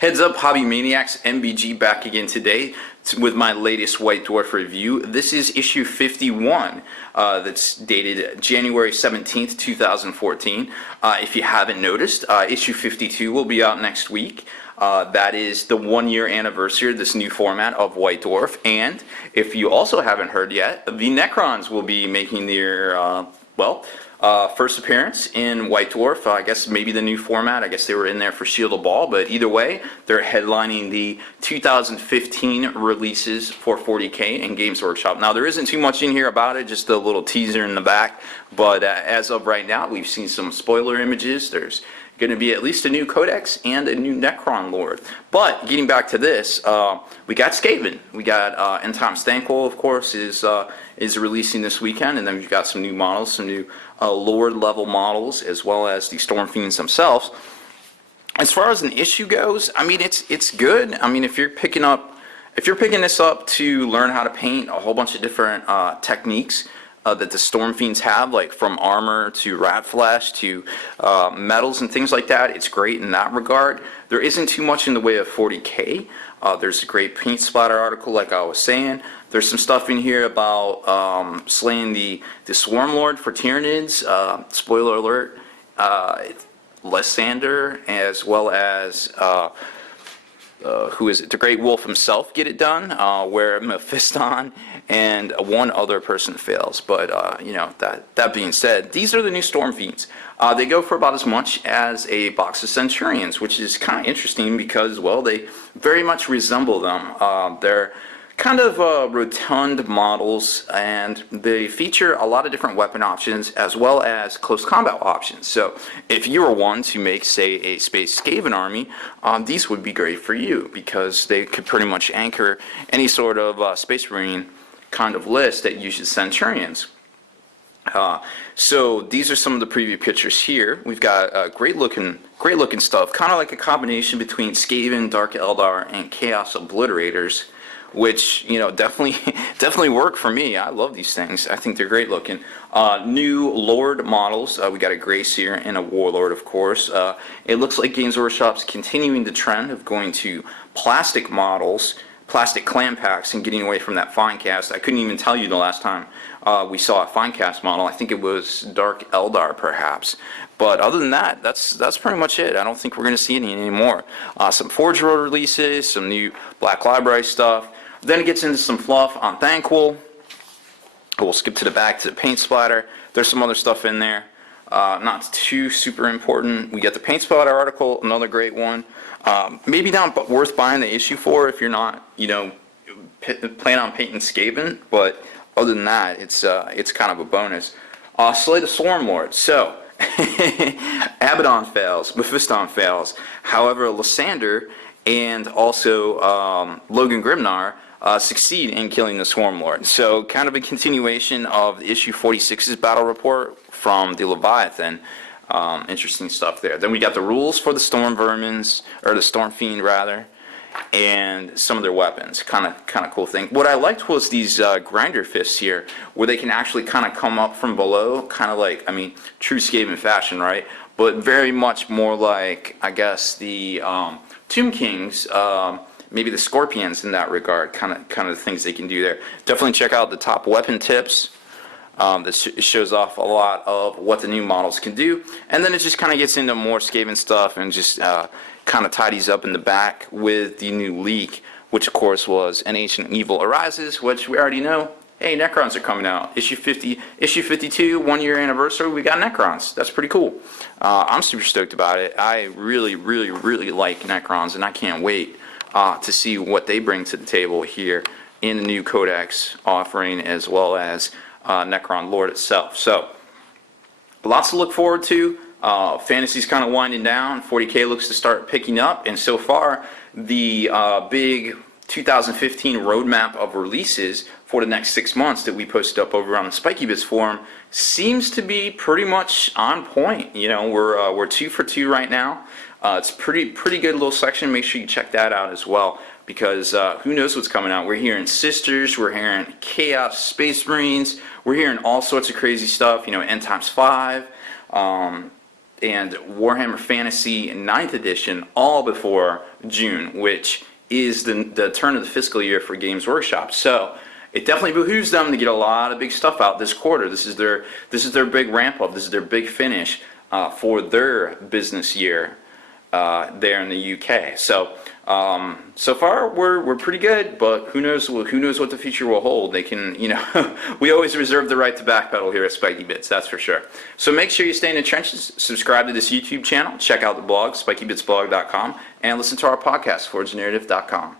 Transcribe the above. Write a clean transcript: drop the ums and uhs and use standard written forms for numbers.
Heads up, Hobby Maniacs, MBG back again today with my latest White Dwarf review. This is issue 51 that's dated January 17th, 2014. If you haven't noticed, issue 52 will be out next week. That is the 1-year anniversary of this new format of White Dwarf. And if you also haven't heard yet, the Necrons will be making their, first appearance in White Dwarf. I guess maybe the new format. I guess they were in there for Shield of Ball, but either way, they're headlining the 2015 releases for 40K in Games Workshop. Now, there isn't too much in here about it, just a little teaser in the back, but as of right now, we've seen some spoiler images. There's going to be at least a new Codex and a new Necron Lord. But getting back to this, we got Skaven. We got End-Time Stankwell, of course, is releasing this weekend, and then we've got some new models, some new Lord level models, as well as the Stormfiends themselves. As far as an issue goes, I mean, it's good. I mean, if you're picking this up to learn how to paint a whole bunch of different techniques that the Stormfiends have, like from armor to rat flesh to metals and things like that, it's great in that regard. There isn't too much in the way of 40K. There's a great paint splatter article, like I was saying. There's some stuff in here about slaying the Swarm Lord for Tyranids. Spoiler alert, Lysander, as well as who is it? The Great Wolf himself get it done, where Mephiston and one other person fails. But you know, that being said, these are the new Stormfiends. They go for about as much as a box of Centurions, which is kind of interesting because, well, they very much resemble them. They're kind of rotund models, and they feature a lot of different weapon options as well as close combat options. So if you were one to make, say, a Space Skaven army, these would be great for you because they could pretty much anchor any sort of Space Marine kind of list that uses Centurions. So these are some of the preview pictures here. We've got great looking stuff, kind of like a combination between Skaven, Dark Eldar, and Chaos Obliterators, which, you know, definitely work for me. I love these things. I think they're great looking. New Lord models. We got a Grayseer and a Warlord, of course. It looks like Games Workshop's continuing the trend of going to plastic models, plastic clan packs, and getting away from that fine cast. I couldn't even tell you the last time we saw a fine cast model. I think it was Dark Eldar, perhaps. But other than that, that's pretty much it. I don't think we're going to see any anymore. Some Forge World releases, some new Black Library stuff. Then it gets into some fluff on Thankwell. We'll skip to the back to the paint splatter. There's some other stuff in there, not too super important. We get the paint splatter article, another great one. Maybe not worth buying the issue for if you're not, you know, plan on painting Skaven. But other than that, it's kind of a bonus. Slay the Swarm Lord. So Abaddon fails, Mephiston fails. However, Lysander and also Logan Grimnar succeed in killing the Swarm Lord. So kind of a continuation of issue 46's battle report from the Leviathan. Interesting stuff there. Then we got the rules for the Stormvermins, or the Stormfiend rather, and some of their weapons. Kind of cool thing. What I liked was these grinder fists here, where they can actually kind of come up from below, kind of like, I mean, true Skaven fashion, right? But very much more like, I guess, the Tomb Kings, maybe the Scorpions in that regard, kind of the things they can do there. Definitely check out the top weapon tips. That shows off a lot of what the new models can do. And then it just kind of gets into more Skaven stuff and just kind of tidies up in the back with the new leak, which of course was An Ancient Evil Arises, which we already know. Hey, Necrons are coming out. Issue 52, 1-year anniversary, we got Necrons. That's pretty cool. I'm super stoked about it. I really like Necrons, and I can't wait to see what they bring to the table here in the new Codex Offering, as well as Necron Lord itself. So, lots to look forward to. Fantasy's kind of winding down. 40K looks to start picking up, and so far, the big 2015 roadmap of releases for the next 6 months that we posted up over on the Spiky Bits forum seems to be pretty much on point. You know, we're 2 for 2 right now. It's pretty good little section. Make sure you check that out as well, because who knows what's coming out. We're hearing Sisters, we're hearing Chaos Space Marines, we're hearing all sorts of crazy stuff. You know, End Times 5. and Warhammer Fantasy 9th edition all before June, which is the turn of the fiscal year for Games Workshop. So it definitely behooves them to get a lot of big stuff out this quarter. This is their big ramp up. This is their big finish for their business year there in the UK. So so far we're pretty good, but who knows what the future will hold. They can, we always reserve the right to backpedal here at Spiky Bits, that's for sure. So make sure you stay in the trenches, subscribe to this YouTube channel, check out the blog, spikybitsblog.com, and listen to our podcast, forgenarrative.com.